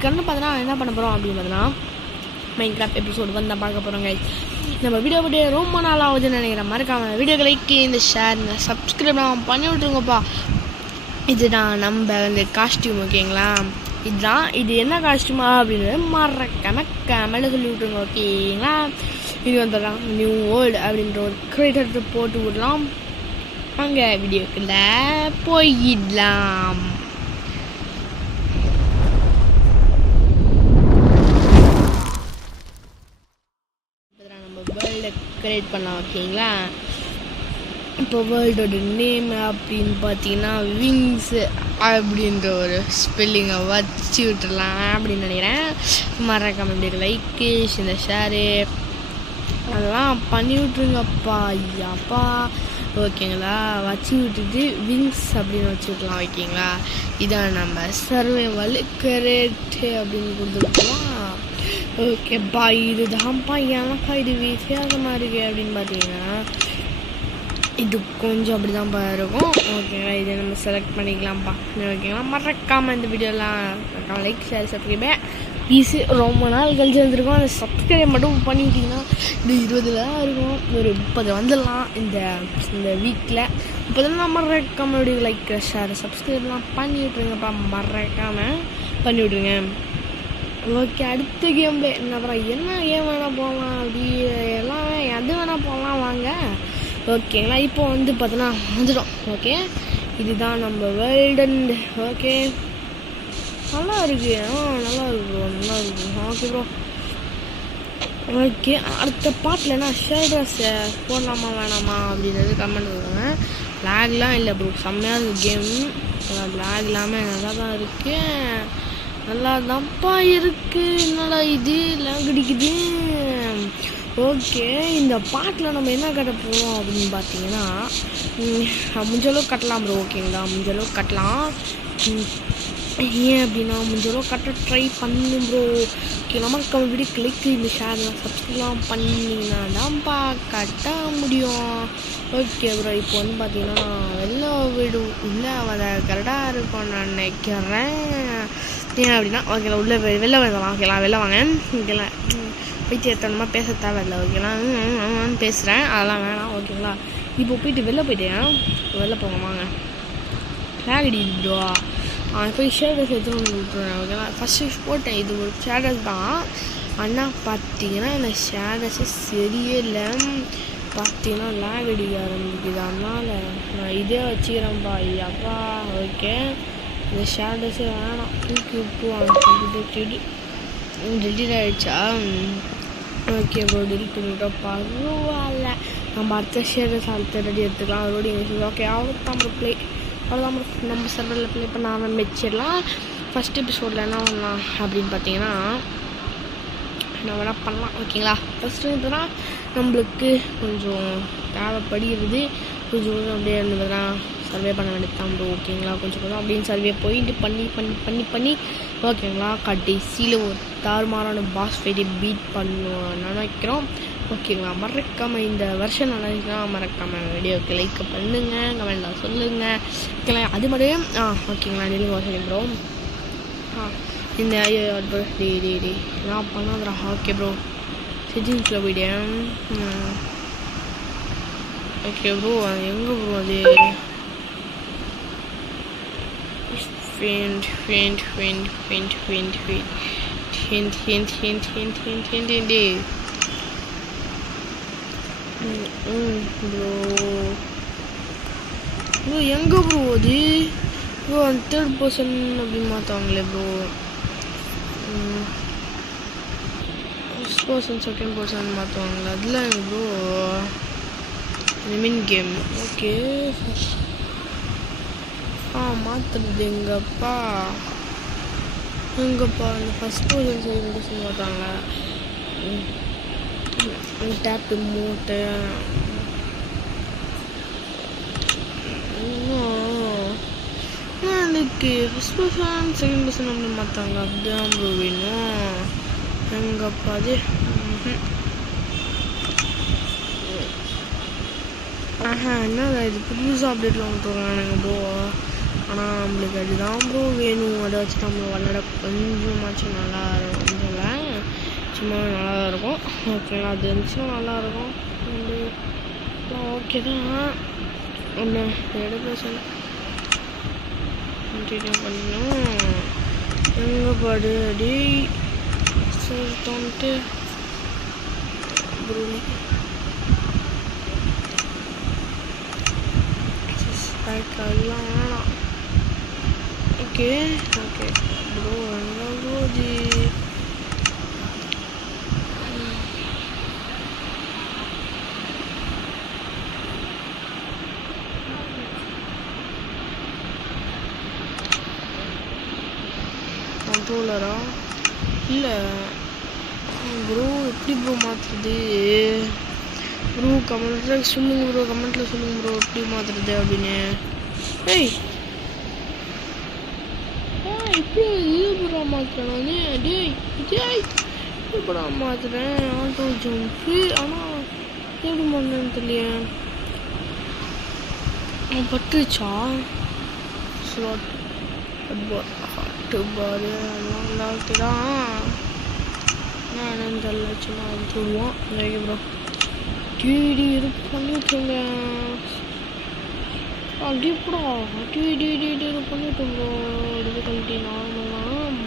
இதுக்கு வந்து பார்த்தீங்கன்னா என்ன பண்ண போகிறோம் அப்படின்னு பார்த்தீங்கன்னா மைன்கிராஃப்ட் எபிசோடு வந்து தான் பார்க்க போகிறோம் கைஸ். நம்ம வீடியோ பற்றி ரொம்ப நாள் ஆகுதுன்னு நினைக்கிறேன். மறக்காம வீடியோக்கு லைக் இந்த ஷேர் இந்த சப்ஸ்கிரைப்லாம் பண்ணி விட்ருங்கப்பா. இதுதான் நம்ம வந்து காஸ்டியூம் ஓகேங்களா. இதுதான் இது என்ன காஸ்டியூமா அப்படின்னு மறக்காம சொல்லி விட்ருங்க ஓகேங்களா. இது வந்துடலாம் நியூ வேர்ல்டு அப்படின்ற ஒரு கிரியேட்டர் போட்டு விடலாம். அங்கே வீடியோக்குள்ள போயிடலாம். நம்ம வேர்ல்டை கிரியேட் பண்ணலாம் ஓகேங்களா. இப்போ வேர்ல்டோட நேம் அப்படின்னு பார்த்தீங்கன்னா விங்ஸு அப்படின்ற ஒரு ஸ்பெல்லிங்கை வச்சு விட்டுடலாம் அப்படின்னு நினைக்கிறேன். மறக்காம இப்படி லைக்கு இந்த ஷேரு அதெல்லாம் பண்ணி விட்ருங்கப்பா ஐயாப்பா ஓகேங்களா. வச்சு விட்டுட்டு விங்ஸ் அப்படின்னு வச்சு விட்லாம் ஓகேங்களா. இதான் நம்ம சர்வைவல் கிரியேட்டு அப்படின்னு கொடுத்துருக்கலாம் ஓகேப்பா. இதுதான்ப்பா எனக்கா இது வித்தியாசமாக இருக்குது அப்படின்னு பார்த்தீங்கன்னா இது கொஞ்சம் அப்படி தான்ப்பா இருக்கும் ஓகேங்களா. இதை நம்ம செலக்ட் பண்ணிக்கலாம்ப்பா ஓகேங்களா. மறக்காமல் இந்த வீடியோலாம் மறக்காமல் லைக் ஷேர் சப்ஸ்கிரைபே ஈஸி. ரொம்ப நாள் கழிச்சு வந்துருக்கோம். அந்த சப்ஸ்கிரைப் மட்டும் பண்ணிக்கிட்டிங்கன்னா இது 20 தான் இருக்கும், ஒரு 30 வந்துடலாம் இந்த வீக்கில். இப்போ தான் மறக்காமல் வீடியோ லைக் ஷேர் சப்ஸ்கிரைப்லாம் பண்ணி விட்ருங்கப்பா. மறக்காமல் பண்ணி விட்ருங்க ஓகே. அடுத்த கேம்ல அப்புறம் என்ன கேம் வேணால் போகலாம் அப்படி எல்லாம் எது வேணால் போகலாம் வாங்க ஓகேங்களா. இப்போ வந்து பார்த்தோன்னா வந்துடும் ஓகே. இதுதான் நம்ம வேர்ல்டு ஓகே. நல்லா இருக்கு நல்லா இருக்கு ப்ரோ நல்லா இருக்கு ஓகே ப்ரோ ஓகே. அடுத்த பாட்டில்னா ஷேர்ட்ரஸ் போடலாமா வேணாமா அப்படின்றது கமெண்ட் பண்ணுவாங்க. லேக்லாம் இல்லை ப்ரோ, செம்மையாக இருக்குது கேம். லேக் இல்லாமல் நல்லா தான் இருக்குது, நல்லா தான்ப்பா இருக்குது. என்னடா இது லேக் அடிக்குது ஓகே. இந்த பாட்டில் நம்ம என்ன கட்ட போகிறோம் அப்படின்னு பார்த்தீங்கன்னா முடிஞ்சளவுக்கு கட்டலாம் ப்ரோ ஓகேங்களா. முடிஞ்சளவுக்கு கட்டலாம். ஏன் அப்படின்னா முடிஞ்சளவுக்கு கட்ட ட்ரை பண்ணு ப்ரோ ஓகே. நமக்கு வீடியோ கிளிக் இந்த ஷேர்லாம் சப்ஸ்கிரைப்லாம் பண்ணிங்கன்னா தான்ப்பா கட்ட முடியும் ஓகே ப்ரோ. இப்போ வந்து பார்த்தீங்கன்னா வெளில வீடு உள்ளே வர கரெக்டாக இருக்கும்னு நான் நினைக்கிறேன். ஏன் அப்படின்னா ஓகேங்களா உள்ளே வெளில வரலாம் ஓகேலாம். வெளில வாங்க ஓகேங்களா. போயிட்டு எத்தனமாக பேச தேவையில்லை ஓகேங்களா. பேசுகிறேன் அதெல்லாம் வேணாம் ஓகேங்களா. இப்போ போயிட்டு வெளில போங்க வாங்க. லேக் ப்ரோ போய் ஷேர்டஸ் எடுத்துன்னு விட்டுறேன் ஓகேங்களா. ஃபஸ்ட்டு போட்டேன் இது ஒரு ஷேர்டஸ் தான். ஆனால் பார்த்தீங்கன்னா இந்த ஷேர்டஸே சரியே இல்லை. பார்த்தீங்கன்னா லேக் அடிக்க ஆரம்பிக்குது. அதனால் நான் இதே வச்சுக்கிறேன்ப்பா ஐயாப்பா ஓகே. இந்த ஷேர்டஸே வேணாம் தூக்கி விட்டுவாங்க. டெலிட் ஆகிடுச்சா ஓகே ப்ரோ. டெலிட் பண்ணிவிட்டோம் பரவாயில்ல. நம்ம அடுத்த ஷேர்டஸ் அடுத்த ரெடி எடுத்துக்கலாம். அதோட ஓகே அவ்வளோதான் ப்ளே அவ்வளோதான் நம்ம சர்வரில் ப்ளே பண்ண ஆரம்பிச்சிடலாம். ஃபஸ்ட் எபிசோடில் என்ன பண்ணலாம் அப்படின்னு பார்த்தீங்கன்னா என்ன வேணால் பண்ணலாம் ஓகேங்களா. ஃபஸ்ட்டு இதுனா நம்மளுக்கு கொஞ்சம் தேவைப்படுகிறது கொஞ்சம் அப்படியே இருந்ததுன்னா சர்வே பண்ண வேண்டியது ப்ரோ ஓகேங்களா. கொஞ்சம் அப்படின்னு சர்வே போயிட்டு பண்ணி ஓகேங்களா. கடைசியில் ஒரு தாறுமாறான பாஸ் ஃபைட்டை பீட் பண்ணுவோம் நினைக்கிறோம் ஓகேங்களா. மறக்காமல் இந்த வருஷம் நினைக்கிறா மறக்காமல் வீடியோக்கு லைக் பண்ணுங்கள், கமெண்ட்டில் சொல்லுங்கள் ஓகேங்களா. அது மட்டும் ஓகேங்களா. நெல்லுங்க வருஷம் ப்ரோ இந்த டே நான் பண்ணாதரா ஓகே ப்ரோ. செட்டிங்ஸில் போய்ட்டேன் ஓகே ப்ரோ. எங்கே ப்ரோ அது ஃபெயிண்ட் ப்ரோ எங்கே ப்ரோ அது ப்ரோ. தேர்ட் பர்சன் அப்படின்னு மாற்றுவாங்களே bro. First person second person மாற்றுவாங்களே அதெல்லாம் எங்கே ப்ரோ. மின் கேம் ஓகே. மாற்றுறது எங்கப்பா அந்த ஃபஸ்ட் பர்சன் செகண்ட் பர்சன் மாற்றுவாங்க. டேப் மூட்டை அதுக்கு ஃபஸ்ட் பர்சன் செகண்ட் பர்சன் அப்படி மாற்றாங்க. அப்படிதான் ப்ரோ வேணும் எங்கப்பா அது. என்ன இது புதுசாக அப்டேட்லாம் விட்டுருக்கானுங்க ப்ரோ. ஆனால் நம்மளுக்கு அதுதான் ப்ரோ வேணும். அதை வச்சு நம்ம விளாட கொஞ்சமாச்சும் நல்லா இருக்கும், இல்லை சும்மா நல்லா தான் இருக்கும். ஓகேங்களா, அது இருந்துச்சுன்னா நல்லாயிருக்கும். ஓகே தான் ஒன்று எடுக்க சொன்ன கண்டினியூ பண்ணணும். எங்கே பாடு அடி சொல்லிட்டு ப்ரோ அதெல்லாம் வேணாம். ஓகே ஓகே ப்ரோ எங்கே ப்ரோஜி கண்ட்ரோலரா இல்லை ப்ரோ எப்படி ப்ரோ மாற்றுறது ப்ரோ கமெண்ட்டில் சொல்லுங்கள் ப்ரோ, கமெண்ட்டில் சொல்லுங்கள் ப்ரோ எப்படி மாற்றுறது அப்படின்னு. ஏய் எப்படி இது ப்ரோ மாற்றுறேன் நான் டேய் டேய் எப்படா மாற்றுறேன் ஆட்டோ ஜம்ப்பு. ஆனால் எப்படி பண்ணேன்னு தெரியல. பட்டுச்சா ஸ்லாட் பாரு அதெல்லாம் நல்லா ஓகேதான். என்னன்னு தெரியல சும்மா சொல்லுவோம். ஓகே ப்ரோ டிடி இது பண்ணிவிட்டுருங்க அப்படிப்படா டிடி இது பண்ணிவிட்டோம் ப்ரோ. இது கழட்டி நார்மலாம்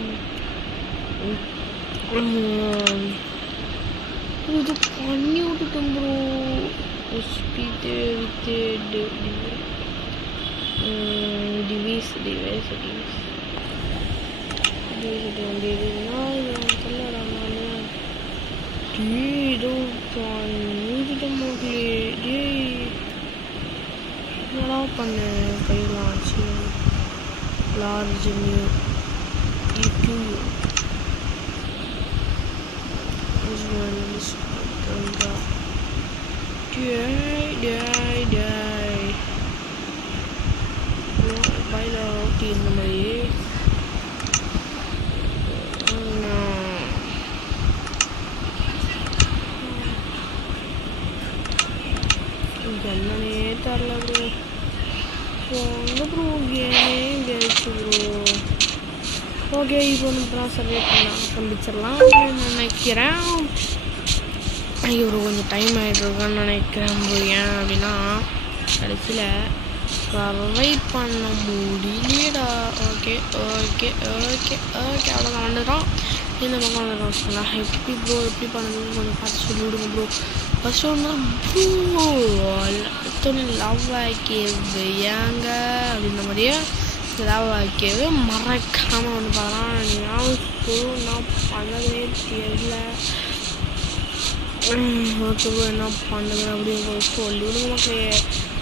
இது பண்ணி விட்டுட்டோம் ப்ரோ. ஸ்பீடு வித்து டிவைஸ் வேண்டியதுன்னா தெரியலடா நான் டீடோ பண்ணிவிட்டோம் மக்களே. டேய் என்னடா பண்ண கையில் ஆச்சு லார்ஜ் நியூ டே பையில ஓட்டி இந்த மாதிரி என்னன்னே தெரில ப்ரோ. எங்கே ப்ரோ கேமே கேச்சு ப்ரோ. ஓகே இப்போ வந்து சர்வே பண்ண ஆரம்பிச்சிடலாம் நினைக்கிறேன். ஐயோ ப்ரோ கொஞ்சம் டைம் ஆகிட்ருக்கான்னு நினைக்கிறேன் ப்ரோ. ஏன் அப்படின்னா கடைசியில் சர்வை பண்ண முடியலடா. ஓகே ஓகே ஓகே ஓகே அவ்வளோதான் வந்துடும். இந்த பக்கம் வந்துடும் சொல்லலாம். எப்படி ப்ரோ எப்படி பண்ணுறதுன்னு கொஞ்சம் பார்த்து சொல்லி விடுங்க ப்ரோ. ஃபஸ்ட்டு ஒன்று ப்ரோ லவ் ஆக்கியது ஏங்க அப்படின்ற மாதிரியே லவ் ஆக்கியது மறக்காமல் வந்து பார்க்கலாம். நான் பண்ணதே தெரியல. ஓகே ப்ரோ என்ன பண்ணுது அப்படின்னு சொல்லி விடுங்க மக்களே.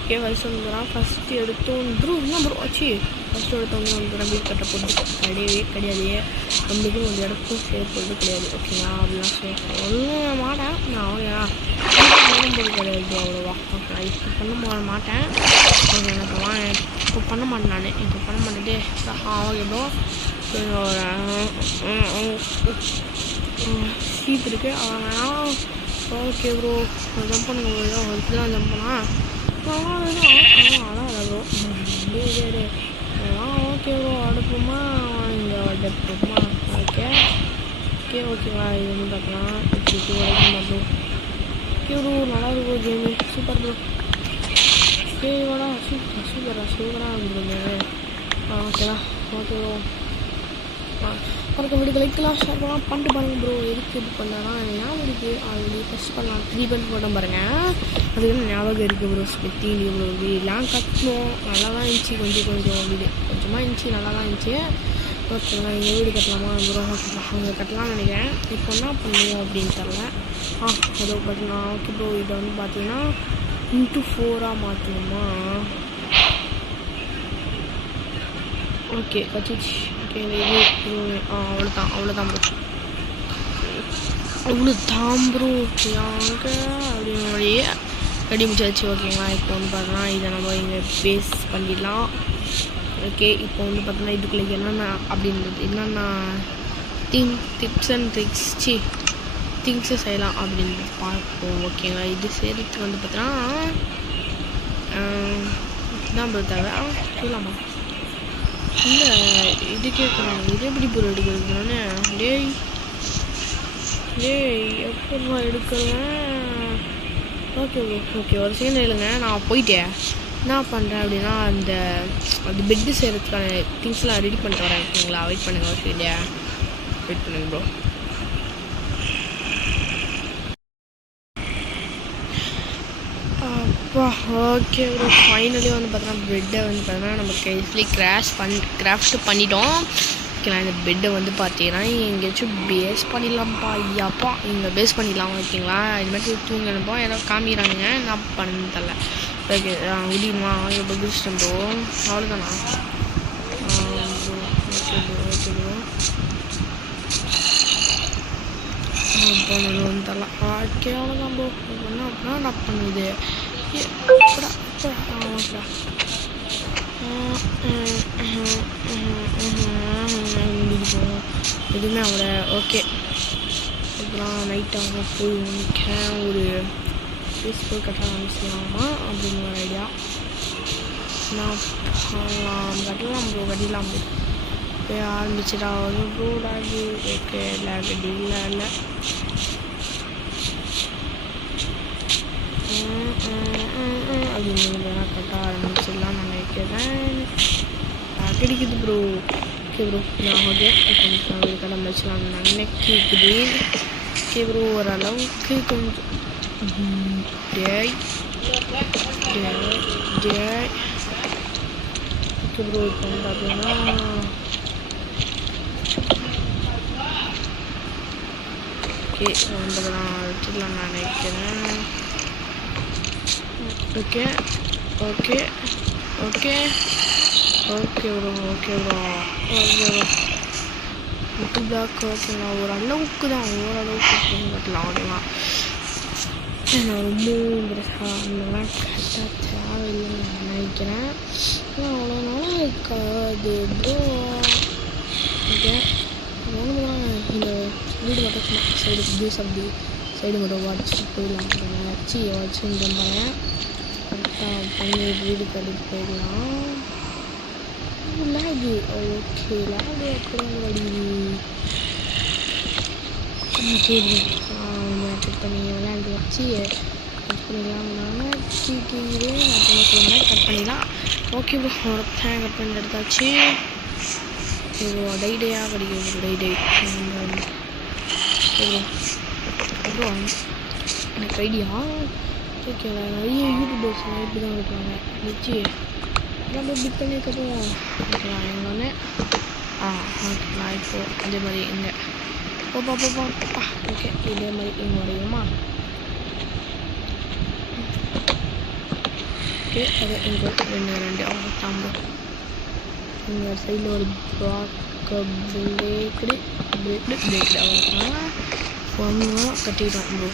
ஓகே வயசு வந்துடுறான். ஃபஸ்ட்டு எடுத்தோம் ப்ரோ என்ன ப்ரோ ஆச்சு. ஃபஸ்ட்டு எடுத்தோடனே வந்து நம்பி கட்ட போட்டு கிடையாது. நம்மளுக்கும் ஒரு இடத்துக்கும் சேர் போட்டு கிடையாது. ஓகேங்களா அப்படிலாம் சொல்ல மாட்டேன் நான். ஓகேங்களா பண்ணும்போது கிடையாது அவ்வளோவா. ஓகே இப்போ பண்ண மாட்டேன். ஓகே எனக்கு இப்போ பண்ண மாட்டேன் நான். இப்போ பண்ண மாட்டேன்டே. ஓகே ப்ரோ ஷீப் இருக்குது அவன் வேணாம். ஓகே ப்ரோ ஜம்ப் பண்ணுங்க ப்ரோ. இப்படி தான் ஜம்ப் பண்ணால் அதான் இல்லை ப்ரோ. டே ஓகே ப்ரோ அடுப்புமா இங்கே அடுப்புமா. ஓகே ஓகேங்களா இது வந்து பார்க்கலாம். இப்போ வரைக்கும் மட்டும் ஓகே ப்ரோ நல்லா இருக்கும் கேமு சூப்பர் ப்ரோ. ஓகேவாடா சூப்பராக இருந்துருங்க. ஓகேடா ஓகே ப்ரோ மறக்க வீடு லைக்கெல்லாம் ஷேர் பண்ணலாம் பண்ணிட்டு பாருங்கள் ப்ரோ. எதுக்கு இது பண்ணலாம் ஞாபகம் இருக்குது. ஆல்ரெடி ஃபஸ்ட் பண்ணலாம் 3 பண்ணி போட்டோம் பாருங்கள். அதுக்கு ஞாபகம் இருக்குது ப்ரோ. ஸ்மித்தி ப்ரோ வீடெலாம் கட்டணும் நல்லா தான் இருந்துச்சு. கொஞ்சம் வீடு கொஞ்சமாக இருந்துச்சு நல்லா தான் இருந்துச்சு. ஓகேங்களா எங்கள் வீடு கட்டலாமா ப்ரோ. அவங்க கட்டலாம்னு நினைக்கிறேன். இப்போ என்ன பண்ணுவோம் அப்படின்னு தெரில. ஏதோ பார்த்தீங்கன்னா ஓகே ப்ரோ இதை வந்து பார்த்தீங்கன்னா into 4 மாற்றணுமா. ஓகே கச்சிச்சு. ஓகே இது அவ்வளோதான் ப்ரோ அவ்வளோதான் ப்ரோ. யாங்க அப்படின்னு வழியே ரெடி முடிச்சாச்சு. ஓகேங்களா இப்போ வந்து பார்த்தோன்னா இதை நம்ம இங்கே பேஸ் பண்ணிடலாம். ஓகே இப்போ வந்து பார்த்தோன்னா இதுக்குள்ளே என்னென்ன அப்படின்றது என்னென்ன டிப்ஸ் அண்ட் ட்ரிக்ஸ் திங்ஸு செய்யலாம் அப்படின்றது பார்ப்போம். ஓகேங்களா இது செய்கிறதுக்கு வந்து பார்த்தோன்னா தான் ப்ரோ தேவை சொல்லலாமா. இல்லை இது கேட்குறாங்க, இது எப்படி ப்ரோ எடுக்கிறது? நான் டேய் எப்போ எடுக்கிறேன்? ஓகே ஓகே ஒரு செகண்ட் இல்லைங்க, நான் போயிட்டேன். என்ன பண்ணுறேன் அப்படின்னா அந்த பெட்டு செய்கிறதுக்கான திங்ஸ்லாம் ரெடி பண்ணிட்டு வரேன். ஓகேங்களா, வெயிட் பண்ணுங்கள். ஓகே இல்லையா, வெயிட் பண்ணுங்க ப்ரோ. அப்பா ஓகே ப்ரோ, ஃபைனலி வந்து பார்த்தோன்னா பெட்டை வந்து பார்த்தோன்னா நம்ம கைஸ்லி கிராஃப்ட் பண்ணிட்டோம். ஓகேங்களா, இந்த பெட்டை வந்து பார்த்தீங்கன்னா எங்கேயாச்சும் பேஸ் பண்ணிடலாம்ப்பா. ஐயாப்பா இங்கே பேஸ் பண்ணிடலாம். ஓகேங்களா, இதுமாதிரி தூங்கணுப்பா. ஏதோ காமிக்கிறானுங்க, என்ன பண்ணு தரல. ஓகே முடியுமா? இப்போ குடிச்சிட்டேன் ப்ரோ, அவ்வளோதானா? ப்ரோ ஓகே ப்ரோ வந்து தரலாம். ஓகே அவ்வளோதான் ப்ரோ. என்ன அப்படின்னா நான் பண்ணுது ஓகேடா. எதுவுமே அவட. ஓகே அப்புறம் நைட்டாக போய் ஒரு ஃபேஸ்புக் கட்ட ஆரம்பிச்சிடலாமா அப்படின்னு ஒரு ஐடியா. நான் கட்டலாம் ப்ரோ, கட்டிடலாம் ப்ரோ. போய் ஆரம்பிச்சிட்டா ப்ரோ. லேகு ஓகே, லேகு இல்லை அப்படின்னு கட்ட ஆரம்பிச்சிடலாம் நினைக்கிறேன். கிடைக்குது ப்ரோ. ஓகே ப்ரோ, நான் ஓகே கடமை வச்சலாம் நினைக்கிது. ஓகே ப்ரோ, ஓரளவுக்கு கொஞ்சம் டேய் ஓகே ப்ரோ. இப்போ வந்து பார்த்தீங்கன்னா ஓகே வந்து நான் வச்சுக்கலாம் நினைக்கிறேன். Okay okay okay okay bro block ஓகேங்களா, ஓரளவுக்கு கட்டலாம். ஓகேங்களா, நான் ரொம்ப அந்தலாம் கரெக்டாக தேவையில்லைன்னு நினைக்கிறேன். அவ்வளோ நாளாக இருக்காது ப்ரோ. ஓகே இந்த வீடு மட்டும் சைடு ஜூஸ் அப்படி சைடு மட்டும் வாட்சிட்டு போயிடலாம். வாட்சுன்னு பாருங்க, கரெக்டாக பண்ணி வீடு கட்டிட்டு போயிடலாம். லேகு ஓகே, லேகு அப்புறம் கட் பண்ணி விளையாண்டு வச்சு கட் பண்ணிடலாம். கட் பண்ணிடலாம். ஓகே ப்ரோ, ஒருத்தன் கட் பண்ணி எடுத்தாச்சு. டையாக கிடைக்கும் டை ப்ரோ. எனக்கு ஐடியா ஓகே, நிறைய யூடியூபர்ஸ் இப்படி தான் இருக்காங்க வச்சு நம்ம பிக் பண்ணியிருக்கோம். ஓகேவா, எங்கள் ஒன்று ஓகேங்களா. இப்போது அதே மாதிரி இங்கே போப்பா ஓகே, இதே மாதிரி இங்கே வரையுமா? ஓகே, அது இங்கே ரெண்டு தாம்பு. இங்கே சைடில் ஒரு பிரேக்கு அவ்வளோதான் ஒன்றும் கட்டிட்டோம் ப்ரோ.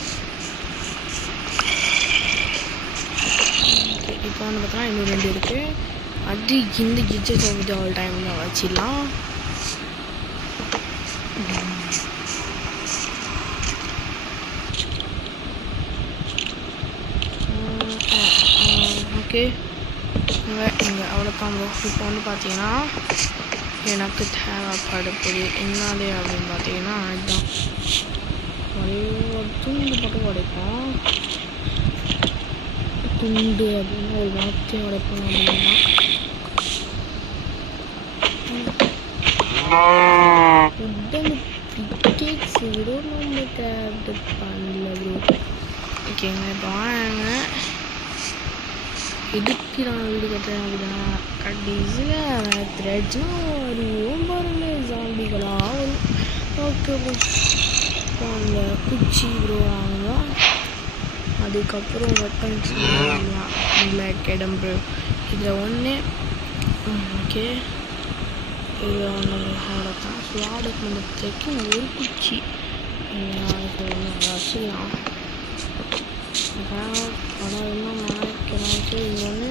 ஓகே, இப்போ வந்து பார்த்தோன்னா இன்னும் 2 இருக்குது. அது இந்த கிச்சஸ் ஆஃப் தி ஆல் டைம் தான் வச்சிடலாம். ஓகே இங்கே அவ்வளோதான் ப்ரோ. இப்போ வந்து பார்த்தீங்கன்னா எனக்கு தேவைப்படுது என்னது அப்படின்னு பார்த்தீங்கன்னா அதுதான் ஒரு துண்டு மட்டும் உடைப்போம். துண்டு அப்படின்னு ஒரு வார்த்தையும் உடைப்போம் அப்படின்னா டிக்கெட்ஸ் கூட நம்ம தேவை பண்ணல ப்ரோ. ஓகேங்க, இப்போ வாங்க எதுக்கு நான் வீடு கட்டுறேன் அப்படின்னா கடைசியில் த்ரெட்ஸ்லாம் வருவோம் பாருங்க, ஜாம்பிகளாக வரும். ஓகே ப்ரோ, இப்போ அந்த குச்சி ப்ரோ வாங்கலாம். அதுக்கப்புறம் வெப்பன்ஸ் வாங்கலாம். பிளாக் இடம் ப்ரோ இதில் ஒன்று. ஓகே, இது ஒன்று அவ்வளோதான். ஸ்வாடுக்கு வந்துக்கு ஒரு குச்சி இப்போ ஒன்று வச்சிடலாம். படம் இன்னும் நினைக்கிறேன். இன்னொன்று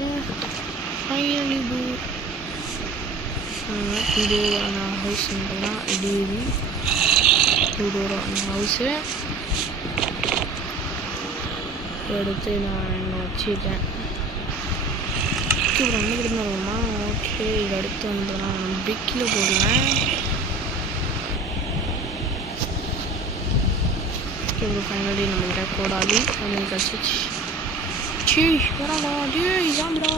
ஃபைனலி டூடோரான ஹவுஸ்ன்றா இது டூடோரான ஹவுஸு எடுத்து நான் இன்னும் வச்சுட்டேன். ஓகே ப்ரோ நம்ம கிட்ட வருமா? ஓகே இது அடுத்து வந்து நான் பிக்கில் போடுவேன். ஓகே ப்ரோ ஃபைனலி நம்மகிட்ட கோடாலி நம்ம கசிச்சு சீ வராடா டேய் ஜாம்டா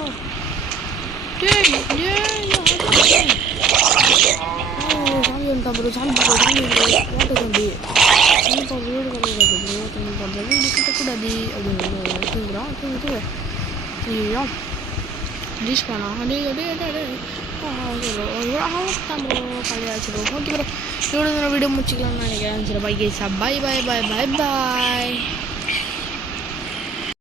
டேய் சாமி வந்துட்டா ப்ரோ சாமி வாட்ட தம்பி கண்டிப்பாக வீடு கிடையாது ப்ரோ தண்ணி போடுறது வீடு கிட்டக்கூடாது அப்படின்னு தூங்குறான் தூங்கிட்டு ஐயோ டிஷ் பண்ணா அடே அடே அடே அடே ஓகே ப்ரோ தான் ப்ரோ கல்யாச்சு ப்ரோ ஓகே ப்ரோ இவ்வளோ வீடியோ முடிச்சிக்கலாம்னு நினைக்கிறேன். சரி by கேஸா bye bye bye bye bye.